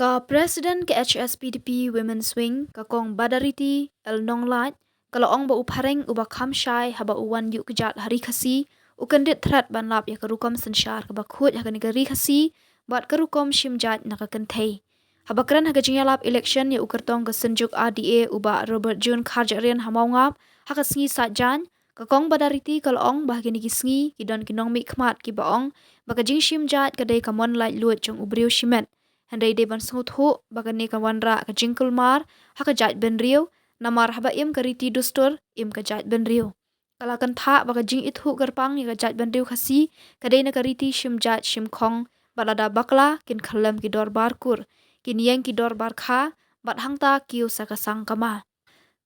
Ka Presiden ke HSPDP Women's Wing ka kong Badariti El Nonglat kalau ong ba uphareng uba khamshai haba uwan yu kejat hari khasi ukandit thrat banlap ya karukom sensyar ka bakhut ya kanigari khasi bat karukom shimjat nakakanthei haba kran haga jingyalap election ya ukartong ka senjuk RDA uba Robert June Kharjarian hamaungap haka sngi satjan ka kong Badariti kalau ong bahagi nigi sngi kidon kinong mi khmat ki baong baka jing shimjat kadai kamon lai luat jong ubriu shimet handai de ban sngut hu bagani ka wanra ka jingkul mar haka jat ben riu namar haba im ka riti dustur im ka jat ben riu kala kan tha baga jing it hu garpang ni ka jat ben riu khasi kadai na ka riti shim jat shim khong balada bakla kin khalam ki dor bar kur kin yang ki dor bar kha bat hangta kiu saka sang kama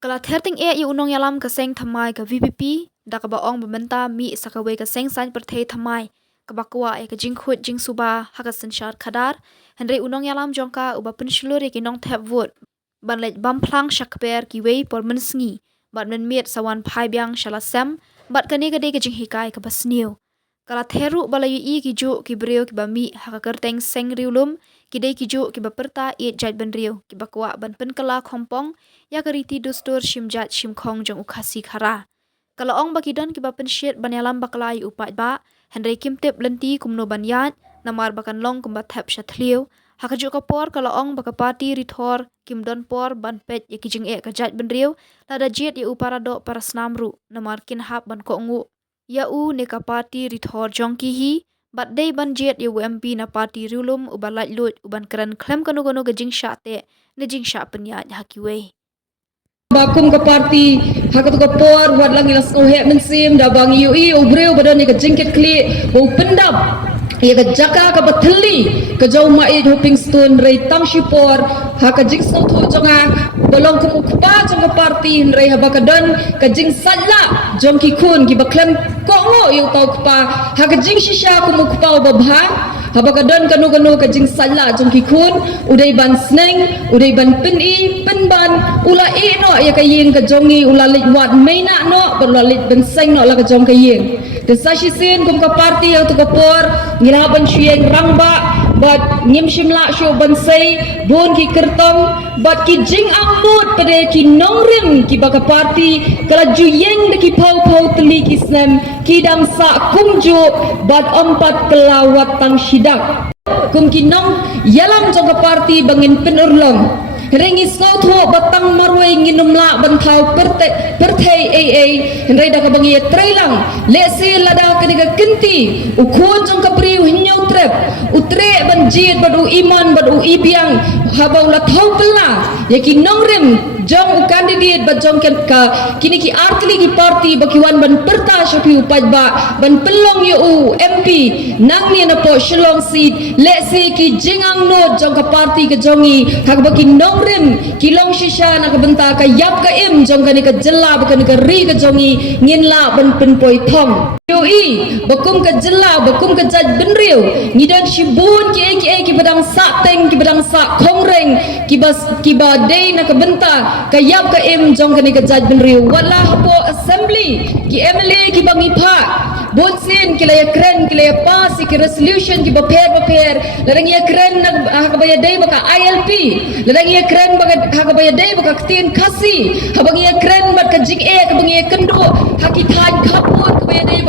kala therting e yu unong yalam ka seng thamai ka VPP da ka ba ong bementa mi saka we ka seng san perthei thamai kabakwa e ka jingkhut jing suba haka sensyar khadar Henry unong yalam jongka uba pensyulur ki nong thep vot ban lej bam phlang shakper ki wei por mensngi bat men miet sawan phai byang shalasem bat kani ka de ka jing hikai ka basniu kala theru balayu i ki ju ki breu ki bami haka kerteng seng riulum ki de ki ju ki baperta i jat ben riu ki bakwa ban pen kala khompong ya ka riti dustur shimjat shimkhong jong ukhasi khara kala ong bakidon ki bapen shit ban yalam baklai upat ba Henry Kim tip lenti kumno banyat namar bakan long kumbat thap shathliu hakaju ka por kala ong baka party rithor kim don por ban pet ya kijing e ka jat ben riu lada jet ya uparado parasnamru namar kin hap ban ko ngu ya u ne ka party rithor jongki hi bat dei ban jet ya UMP na party riulum ubalat lut uban kran klem kanu kanu ga jing sha te ne jing sha penya hakiwe Bakum ke parti hak tu ke por buat lagi las ohe mensim da bang UI obreu badan ni ke jingket kli bau pendap ia ke jaka ke beteli ke jauh mai hoping stone rei tang shipor hak ke jing sno tu jonga belong ke mukpa jong ke parti rei haba ke don ke jing sadla jong ki kun ki baklem ko ngo yu tau kpa hak ke jing shisha ke mukpa babha haba ka don kanu ka jing sala jong ki khun udai ban sneng udai ban pin i pin ban ula i no ya ka yeng ka jongi ula lit wat meina no ula lit ben seng no la ka jong ka yeng de sashi sin kum ka party ya tu ka por ngira ban shueng rangba bat ngim shimla shu ban sei bon ki kertong bat ki jing amut pade ki nongrim ki baka party kala juyeng de ki pau teli ki snem ki dam sa kumju bat ompat kelawat tang sidak kum ki nong yalam jong ka party bangin penurlong ringi sotho batang marwe nginumla banthau perthei AA hendai da ka bangi trailang lesi lada kaniga kinti ukhon jong ka priu hinyau trep utre banjit badu iman badu ibiang habau la thau pella yaki nongrem jong candidate ba jong ka kini ki arkli ki party bakiwan ban perta shapi upajba ban pelong yu MP nang ni na po shillong seat lesi ki jingang no jong ka party ka jongi hak baki nongrem kilong shisha na ka benta ka yap ka im jong ka ni ka jella ba ka ni ka ri ka jongi nginla ban penpoi thong UI bakum ka jella bakum ka jaj benriu ngidan shibun ki badang sa teng ki badang sa khongreng ki ba dei na ka benta kayap ka im jong kani ka jaj benriu wala hapo assembly ki MLA ki bangi pha bonsin ki laya kren ki laya pass ki resolution ki baper ladang ya kren na hakabaya dei baka ILP ladang ya kren baka hakabaya dei baka tin khasi habang ya kren bat ka jing e ka bangi kendo haki than khaput ka dei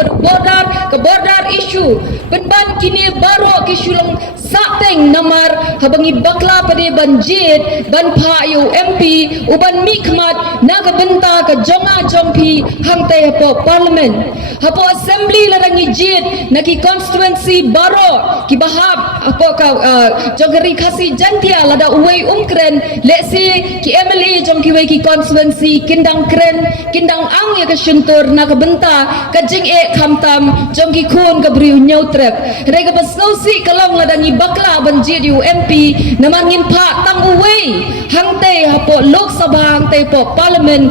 border issue penban kini baro ki shulong sateng namar habangi bakla pade banjit ban pha yu MP uban mikmat naga benta ka jonga jongpi hangte hapo parliament hapo assembly larangi jit naki constituency baro ki bahab hapo ka jogari khasi jantia lada uwei umkren lesi ki MLA jongki wei ki constituency kindang kren kindang ang ya ka shuntur naga benta ka jing e khamtam jongki khun ka briu nyautrep rega basnosi kalong ladangi bakla banjit yu MP namangin pha tang uwei hangte hapo lok sabha hangte po parliament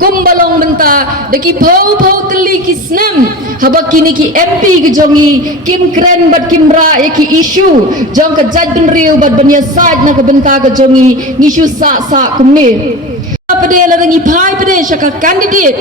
kumbalong menta deki pau teli ki snem haba kini ki MP ki jongi kim kren bat kimra ki issue jong ka jaj ben riu bat banya saj na ka benta ka jongi ngishu sa kumne pada larangi pai pada syaka kandidat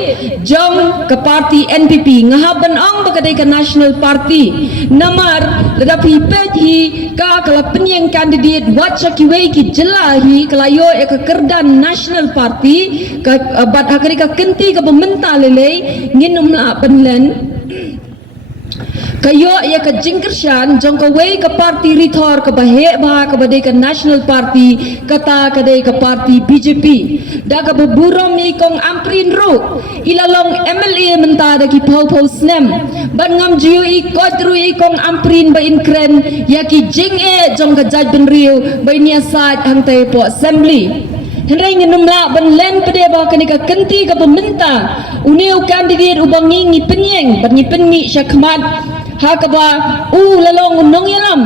jong ke parti NPP ngahaban ong bakadai ke National Party namar ladapi peji ka kala penyeng kandidat wacha kiwei ki jelahi kelayo ya ke kerdan National Party ka bat hakari ka kenti ka pementah lelei nginum la penlen kayo ya ke jingkershan jong ka wei ke parti rithor ke bahe bah ke badai ke National Party kata kadai ke parti BJP da ka beburom ni kong amprin ru ilalong MLA menta da ki pau snem ban ngam jiu I kodru I kong amprin ba inkren ya ki jing jong ka jaj ben riu ba nia sat hang tai po assembly Henry ngenumla ban len pede ba kanika kenti ka pemerintah uniu kandidat ubang ngi penyeng ban ngi penmi syakmat hakaba lalong nong yalam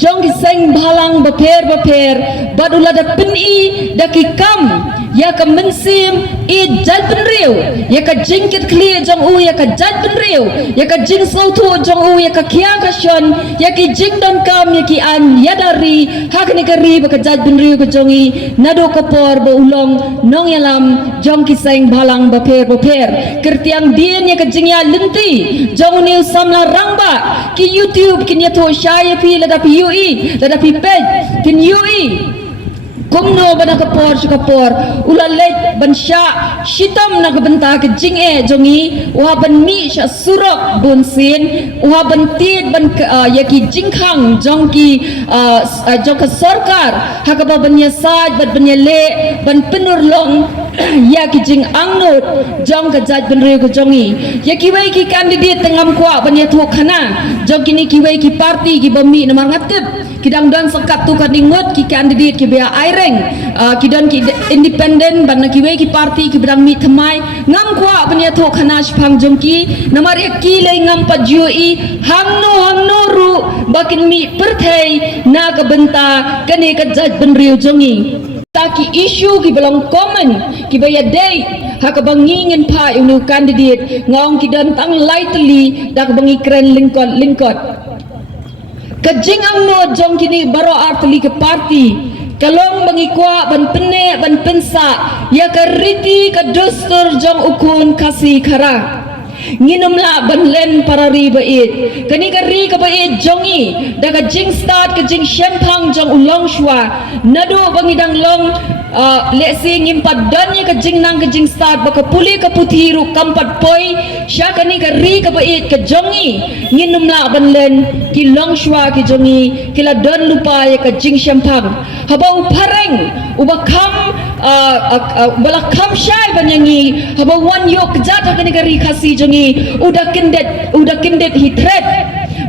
jong ki seng balang baper badula da peni da ki kam ya ka mensim jal penriu ya ka jingkit clear jong ya ka jal penriu ya ka jing sautu jong ya ka kia ka shon ya ki jing don kam ya ki an yadari hakni ka ri ba ka jal penriu ka jongi nado kapor ba ulong nong yalam jong ki seng balang baper kertiang dien ya ka jingya lenti jong new samla rangba ki YouTube kin ya to shaya pi ladapi UI ladapi page kin UI kumno bana kapor ulalet ban sya shitam na kabenta ke jing jongi uha ban mi sya surok bun sin uha ban tid ban yaki jingkhang jong ki jong ka sarkar hakaba ban ya saj ban ya le ban penur long yaki jing angnut jong ka jaj ban re ko jongi yaki wei ki kandidat tengam kwa ban ya thu khana jong kini ki wei ki parti ki bami namar ngatip kidang dan sekat tu kadingot ki kandidat ki bea aireng kidan ki independent ban ki wei ki parti ki bidang mi thamai ngam kwa ban ya tho khana phang jongki namar ki le ngam pa jui hangno ru bakin mi perthai na ka benta kane ka jaj ban riu jongi taki isu ki belong common ki baya day haka bangingin pa unu kandidat ngong kidan tang lightly dak bangi kren lingkot kajing ang no jong kini baro artli ke parti kalong mangikwa ban pene ban pensa ya kariti ka dostur jong ukun kasi kara nginum la ban len para ri bait kani ka ri ka bait jongi daga jing start ka jing shempang jong ulong shwa nado bangidang long lesi ngimpat danya ka jing nang ka jing start baka puli ka puthiru kampat poi sya kani ka ri ka bait ka jongi nginum la ban len ki long shwa ki jongi kila don lupa ya ka jing shempang haba upareng ubakam balakam syai banyangi haba wan yok jata kani ka ri khasi jongi udah kindet hitret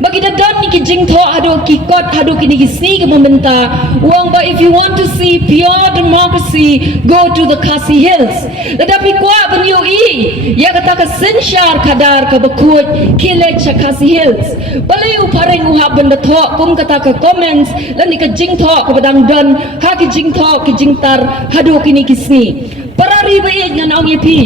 bagi dadan ni ki jingtho hado ki kot hado kini ki sni ke pemerintah uang ba if you want to see pure democracy go to the Khasi Hills tetapi kuat ben UI ya kata ka sensyar kadar ka bakut kilek cha Khasi Hills balai upareng uha benda tho kum kata ka comments lan ni ka jingtho ka badang don ha ki jingtho ki jingtar hado kini ki sni parari bait ngan ong yepi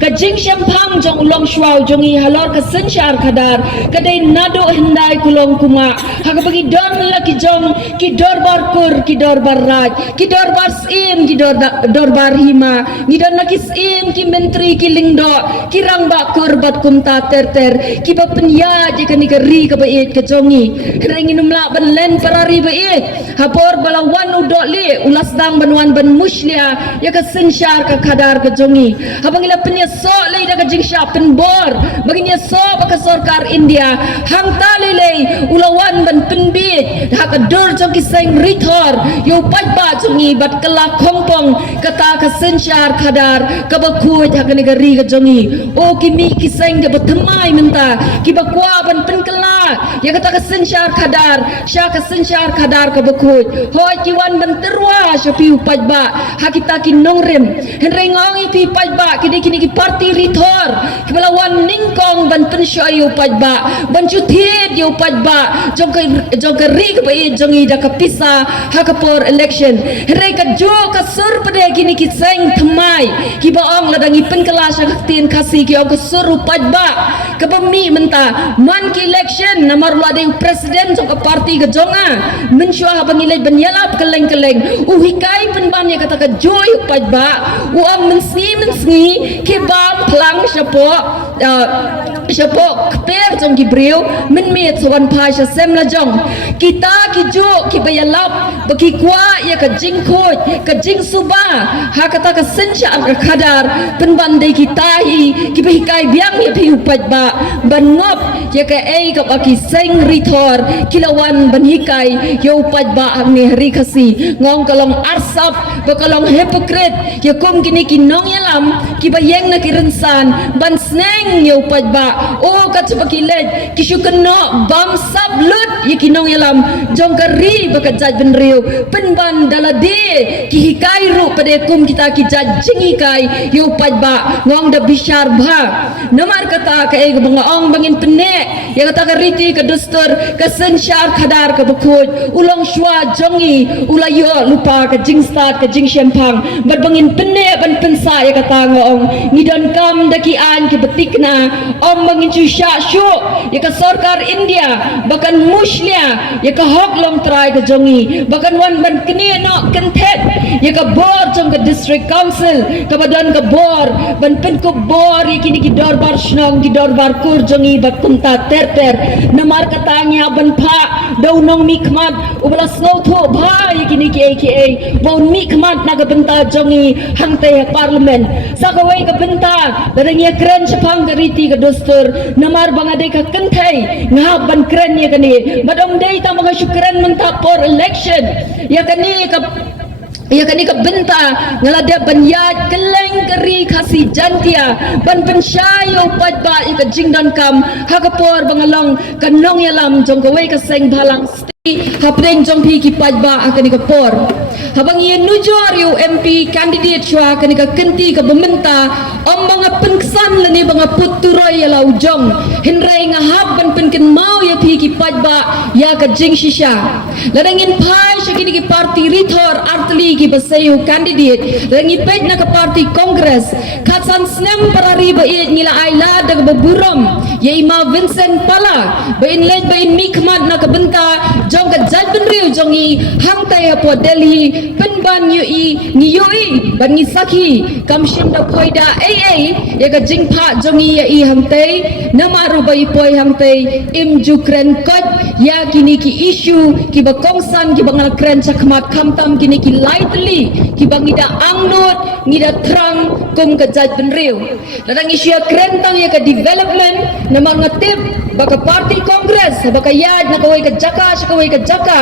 ka jing shempang jong ulong shwau jongi halor ka sensyar kadar kadai nado hendai kulong kuma ha bagi don laki jong ki dorbar kur ki dorbar raj ki dorbar sim ki dorbar hima ni don laki sim ki menteri ki lingdo ki rang ba kur bat kumta ter ki ba penya je kan ka ri ka bait ka jongi ringin umla ban len parari bait ha por balawan udok le ulas dang banwan ban muslia ya ka sensyar ka kadar ka jongi habang ila penya so lay daga jingsha penbor baginya so baka sarkar India hang talilay ulawan ban penbit haka dur jong kiseng rithor yo pajba jongi bat kala kompong kata ka sensyar kadar ka bakut haka negari ka jongi o kimi kiseng de batmai menta ki bakwa ban penkala ya kata ka sensyar kadar sya ka sensyar kadar ka bakut hoy kiwan ban terwa syapi pajba hakita ki nongrem henrengong ipi pajba kini ki parti rithor kibalawan ningkong ban pensyo yo pajba ban chuthit yo pajba ba jong ka ri ka bai jong i da ka pisa ha ka por election re ka jo ka sur pada kini ki seng thamai ki ba ong la dang i pen kala sha tin khasi ki ong ka sur upaj ba ka ba mi menta man ki election namar la de president jong ka parti ka jonga min shwa ha bang ilai ban yalap keleng u hikai pen ban ya kata ka joy upaj ba u ong men sngi ki ba plang shapo per jong ki breu min mi sawan pa sha sem la jong kita ki jo ki bayalap baki kwa ya ka jing khoj ka jing suba ha kata ka sencha ka khadar pen bandai kita hi ki bai kai biang ya phi upaj ba ban ngop ya ka ei ka baki seng rithor kilawan ban hi kai yo upaj ba ang ni hari khasi ngong kalong arsap ba kalong hypocrite ya kum kini ki nong yalam ki bayeng na ki rensan ban sneng yo upaj ba o ka chapaki lej ki shukno bam sab lut ya ki nong yalam jong ka ri ba ka jaj ben riu pen ban dalade ki hikai ru pada kum kita ki jaj jingi kai yo upaj ba ngong da bishar bha namar kata ka e banga ong bangin penne ya kata ka riti ka dustur ka senshar khadar ka bukhoj ulong shwa jongi ulayo lupa ka jing start ka jing shempang bat bangin penne ban pensa ya kata ngong ngidon kam daki an ki betikna om bangin chu sha shu ya ka sarkar India bakan muslia ya ka hok long try ka jongi bakan wan ban kini no kentet ya ka bor jong ka district council ka badan ka bor ban pen ko bor ya kini ki dorbar shnong ki dorbar kur jongi bat kumta ter namar katanya ban pha dau nong mikmat ubla snow tho bha ya kini ki aka bon mikmat na ka benta jongi hangte parliament sa ka wai ka benta darang ya kren chapang ka riti ka dostur namar bangade ka kenthai nga ban kren ya kani badong dei ta mga syukran menta for election ya kani ka benta ngalada banyat keleng keri khasi jantia ban penshayo padba ika jingdan kam hakapor bangalong kanong yalam jong kawai ka seng balang hapdeng jong pi ki padba akani ka por habang ye nujor yu MP candidate chwa kani ka kenti ka bementa om mga pengsan lani mga puturoy ya lau jong hinray nga hab ban penken mau ya pi ki padba ya ka jing shisha ladangin pai shakini ki party rithor artli ki basayu candidate langi pej na ka party congress khatsan snem parari ba i nila aila dag baburom ya ima Vincent Pala ba in lej ba in mikmat na ka benta jong ka jaj ben riu jong i hang tay po Delhi pen ban yu i ni yu i ban ni sakhi kamshin da poida aa ya ka jing pha jong i ya i hang tay namaru ba i poi hang tay im jukren koj ya kini ki issue ki ba kongsan ki bangal kren chakmat khamtam kini ki lightly ki bangida angnot ngida trang kum ka jaj ben riu ladang issue kren tang ya ka development namar ngatip baka party congress baka yad na kawai ka jaka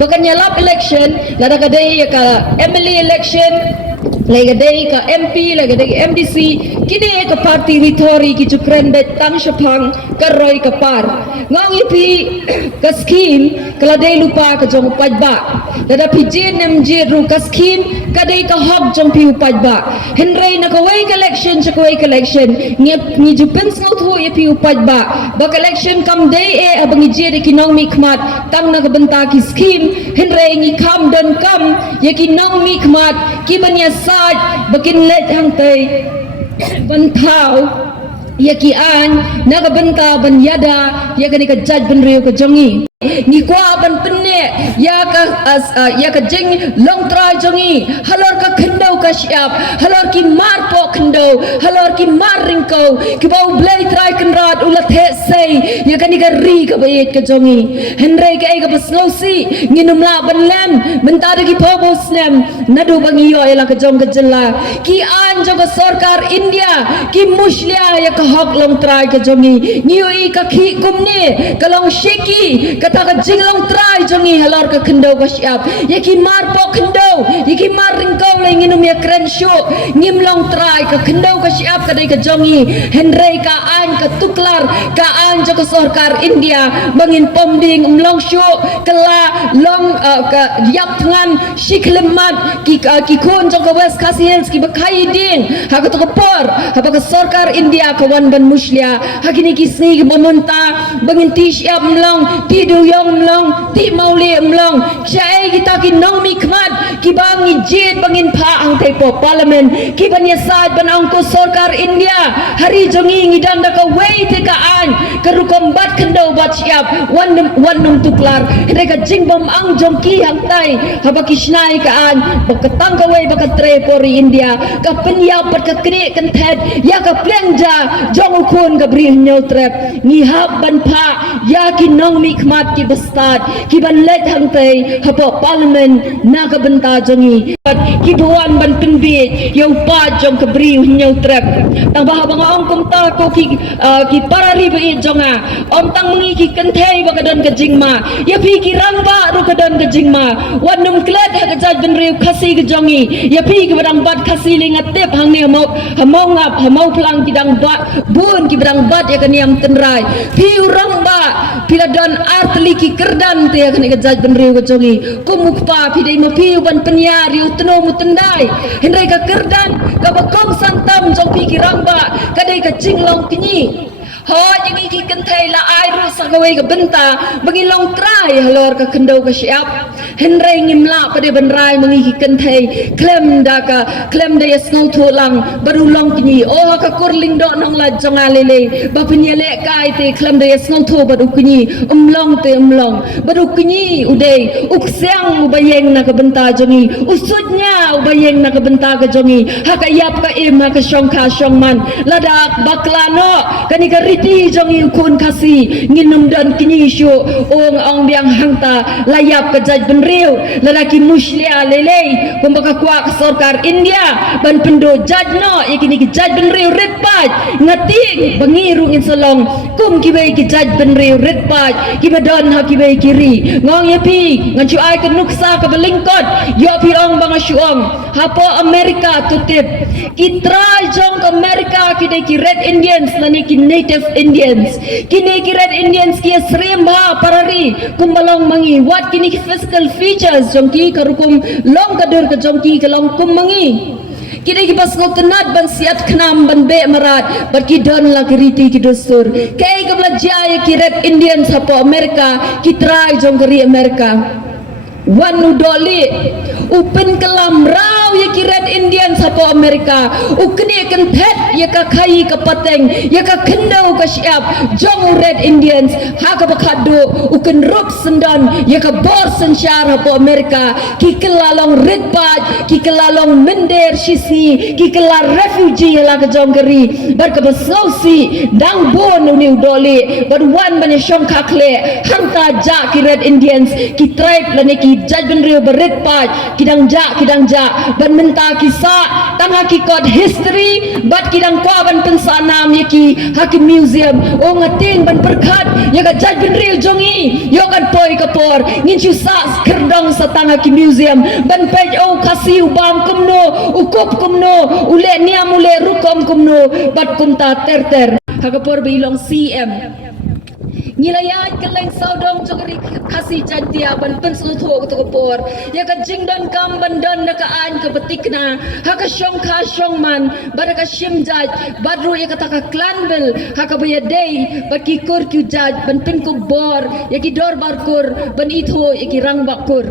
baka nyalap election lada ka day ka MLA election lega day ka MP lega day MDC kini ka party rithori ki chukren bet tang shapang karoy ka par ngong ipi ka scheme kala day lupa ka jong pajba lada pijin MJ ru ka scheme ka day ka hok jong pi pajba henry na kawai ka election ni jupen snot ho ipi pajba baka election kam day e abang ije de kinong mikmat tang na ka benta ki scheme henry ni kam dan kam ye kinong mikmat ki banya saj bakin let hang tay bantau ya ki an naga benta ban yada ya kani ka judge ban riu ka jongi ni kwa ban penne ya ka jing long try jongi halor ka khendau ka siap halor ki mar po khendau halor ki mar ringkau ki bau blai try kan rat ulat he sei ya kani ka ri ka bayet ka jongi henry ka ai ka paslosi nginum la ban lam mentade ki pobo snem nadu bangi yo ela ka jong ka jella ki an jong ka sarkar India ki muslia ya ka hok long try ka jongi niu i ka khi kumne ka long sheki kata ka jing long try jongi halor ka khendau ka siap ya ki mar po khendau ya ki mar ringkau le nginum ya kren show ngim long try ka khendau ka siap ka dai ka jongi henry ka an ka tuklar ka an jong ka sarkar India bangin pomding long show kala long ka yap ngan shiklemat ki kon jong ka west khasi hills ki bakai ding ha ka to ka por ha ka sarkar India ka wan ban muslia hakini ki sni ki bamunta bangin ti siap mlong ti du yong mlong ti mau le mlong chai kita ki nong mi khmat ki bangi jet bangin pha ang te po parliament ki ban ya saj ban ang ko sarkar India hari jongi ngidan da ka wei te ka an ka rukom bat khando bat siap wan num tuklar re ka jing bom ang jongki hang tai haba kisnai ka an bakatang ka wei bakatre pori India ka penya pat ka kri kan thet ya ka plengja jong khun ka bri nyau trap ni hab ban pha ya ki nong mi khmat ki bastad ki ban let hang tai haba parliament na ka banta jongi ki buan ban pinbi yo pa jong ka bri nyau trap tang ba bang ong kum ta ko ki parari ba i jonga om tang mengi ki kan thei ba ka don ka jingma ya pi ki rang ba ru ka don ka jingma wan num klet ha ka jaj ben riu khasi ka jongi ya pi ki badang bat khasi ling atep hang ne hamau ngap hamau plang ki dang bat bun ki badang bat ya ka niam tenrai pi rang ba pila don artli ki kerdan te ya ka ne ka jaj ben riu ka jongi kumuk pa pi dei ma pi ban penya riu teno mutendai henrai ka kerdan ka ba kong santam jong pi ki rang ba ka dei ka jinglong kini ho yang iki kan thai la ai ru sa ka wei ka benta bagi long trai halor ka kendo ka siap henrei ngim la pada ban rai mangi ki kan thai klem da ya snau tho lang baru long kini oh ka kurling do nong la jonga lele ba punya le kai te klem da ya snau tho baru kini umlong baru kini udei uksyang ubayeng na ka benta jongi usudnya ubayeng na ka benta ka jongi ha ka yap ka im ha ka shong man ladak baklano kani ka riti jongi kun kasi nginum dan kini syu ong ong biang hangta layap ka jaj ben riu lalaki muslia lele kumbaka kwa ka sarkar India ban pendo jaj no ikini ki jaj ben riu red paj ngating bangirung insalong kum ki bei ki jaj ben riu red paj ki badon ha ki bei kiri ngong ya pi ngan chu ai ka nuksa ka balingkot yo pi ong banga syu ong hapo Amerika tutip ki try jong ka Amerika ki de ki red Indians nani ki native Indians kini ki red Indians ki srimba parari kumbalong mangi what kini ki physical features jong ki karukum long kadur ka jong ki kalong kum mangi kini ki pas ngok tenat ban siat khnam ban be marat bar ki don la kriti ki dosur kai ka blajaya ki red Indians hapo Amerika ki try jong kari Amerika wanu doli upen kelam raw ya ki red Indians hapo Amerika ukni kan pet ya ka khai ka pateng ya ka kendau ka siap jong red Indians ha ka bakado uken rup sendan ya ka bor sensyar hapo Amerika ki kelalong red paj ki kelalong mender sisi ki kelar refugee la ka jong kari bar ka basausi dang bon uni doli bar wan banya shong kakle hanta ja ki red Indians ki tribe la ne ki jaj ben riu berit paj kidang ja ban menta kisah tangha ki kod history bat kidang kwa ban pensanam yaki hakim museum o ngating ban perkhat ya ka jaj ben riu jongi yo kan poi kapor ngin chu sa kerdong sa tangha ki museum ban pej o kasi ubam kumno ukup kumno ule niam ule rukom kumno bat kumta ter hakapor bilong CM Nilayat kaleng saudom jogri kasi jantia ban pensu tho to por ya ka jingdon kam bandon na ka an ka batikna ha ka shong kha shong man bar ka shim jaj badru ya ka ta ka clanbel ha ka baya day baki kur kyu jaj ban pin ko bor ya ki dor bar kur ban itho ya ki rang bak kur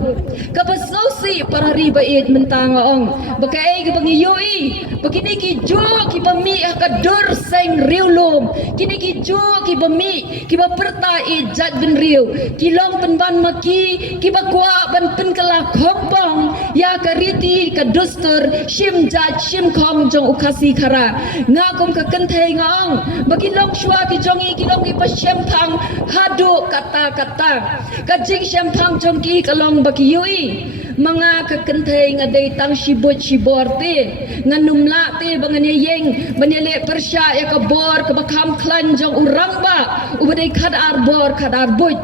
ka pasausi parari ba it mentanga ong baka ay ka bangi yoi bakini ki jo ki bami ha ka dor seng riulom kini ki jo ki bami ki ba ta i jat ben riu kilong penban maki kibakwa ban pen kala khopong ya kariti ka dustur shim jat shim khom jong ukasi khara nga kom ka kanthei ngong bakilong shwa ki jongi kilong ki pashem thang hadu kata ka jing shem thang jong ki kalong baki yui mga ka kanthei nga dei tang shibor te nga numla te bangan yeng banele persya ya ka bor ka bakham khlan jong urang ba ubadai khad arbor khadar buj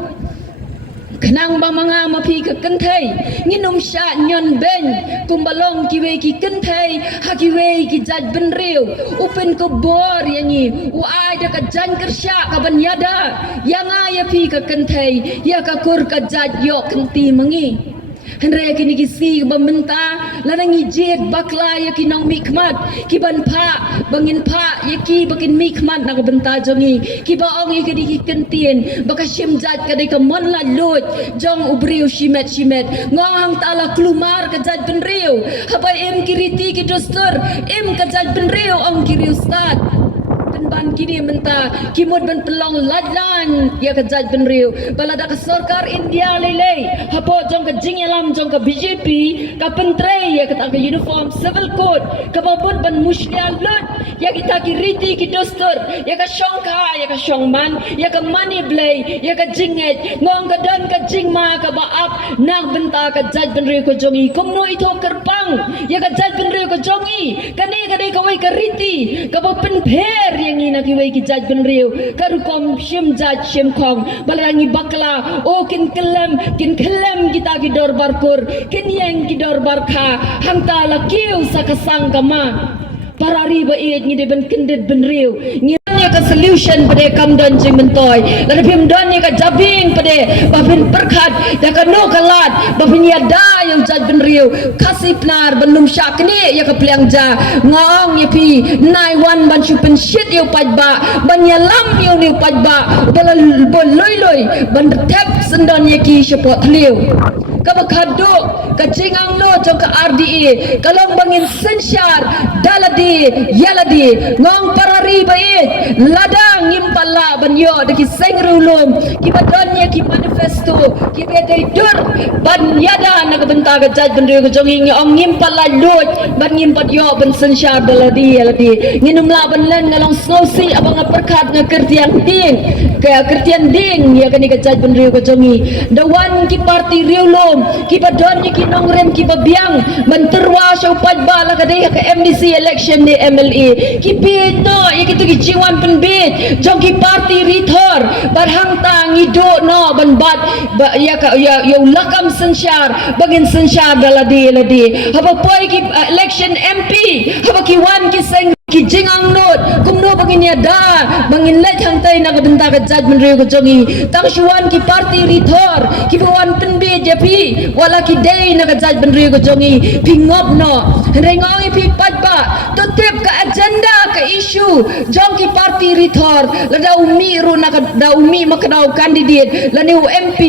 khnang ba mga mapi ka kanthei nginum sha nyon ben kumbalong kiwe ki kanthei hakiwe ki jaj ben riu upen ko bor yangi u ai da ka jan kersha ka ban yada yanga ya pi ka kanthei ya ka kur ka jaj yo kanti mangi Henry kini kisi mementa larang ijed bakla yaki nang mikmat kiban pa bangin pa yaki bakin mikmat nak benta jongi kiba ong yaki di kentien baka shimjat kadai ka mon la lut jong ubriu shimet ngong tala klumar ka jad benriu haba em kiriti ki dostur em ka jad benriu ong kiri ustad ban kini menta kimod ban pelong ladlan ya ka jaj benriu balada ka sarkar India lele hapo jong ka jingelam jong ka BJP ka pentre ya ka ta uniform civil code ka babut ban mushya lut ya kita ki riti ki dostur ya ka shongka ya ka shongman ya ka money blay ya ka jinget ngong ka dan ka jingma ka baap nak benta ka jaj benriu ko jongi kumno ito kerpang ya ka jaj benriu ko jongi kani kadai ka wai ka riti ka ba penpher yang ina ki wei ki jaj benriu karukom shim jaj shim khong balangi bakla o kin kelem kita ki dorbar kur kin yang ki dorbar kha hangta la kiu sakasang kama para riba iet ngi de ben kendet benriu ngi ka solution pada kam don jing mentoy la phim don ni ka jabing pada bafin perkhat da ka no kalat bafin ya da yang jaj benriu kasih pnar benum syak ni ya ka pliang ja ngong ya pi nai wan ban chu pen shit yo pajba ban ya lam yo ni pajba bol loy ban tap sendon ya ki shapot liu ka bakhado ka jingang no jong ka RDA kalong bangin sensyar daladi yaladi ngong parari bait ladang impala banyo de ki sengrulum ki badonnya ki manifesto ki bedai dur ban yada na benta ga jaj bendu ga jongi ong impala lut ban impat yo ban sensyar daladi yaladi nginum la ban len ngalong slosi abang perkat nga kertian ding ka kertian ding ya kani ga jaj bendu ga jongi dawan ki parti riulum ki badonnya ki nongrem ki babiang menterwa syau pajba la ka dei ka MDC election ni MLA ki pito ikitu ki jiwan penbit jongki parti rithor barhang tang ido no banbat ya lakam sensyar bagin sensyar daladi haba poi ki election MP haba ki wan ki seng ki jingang not kumno bangin ya da bangin let hang tai na benta ka jaj menriu ko jongi tang shuan ki parti rithor ki wan penbit jepi wala ki dei na ka jaj menriu ko jongi pingop no rengongi pi pajba tetep ka agenda ka isu jongki parti rithor lada umi ru na ka da umi makadau candidate lani MP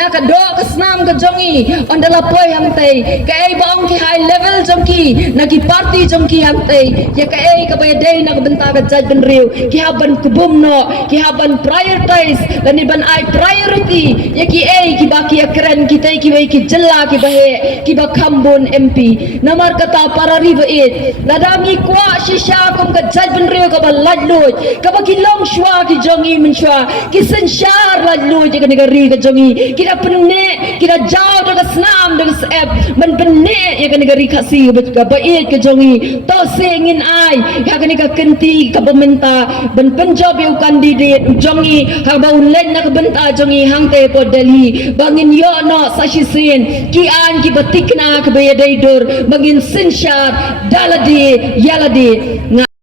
na ka do ka snam ka jongi ondala poi hang tai ka ai baong ki high level jongki na ki parti jongki hang tai ya ka ai ka bay day na ka benta ka jaj benriu ki haban kubum no ki haban prioritize lani ban ai priority ya ki ai ki ba ki akren ki tai ki wei ki jella ki bahe ki ba khambon MP namar kata para riba it ladangi kwa shisha kum ka jaj benriu ka ba ladlut ka ba kilong shwa ki jongi min shwa ki sensyar ladlut ka negari ka jongi kira penne kira jaw daga snam daga sep man penne ya ka negari kasi ka ba it ka jongi to singin ai ya ka ni ka kenti ka bementa ban penjob yu candidate jongi ha ba ulen na ka benta jongi hangte po Delhi bangin yo no sashisin ki an ki batikna ka ba dai dur bangin sensyar daladi yaladi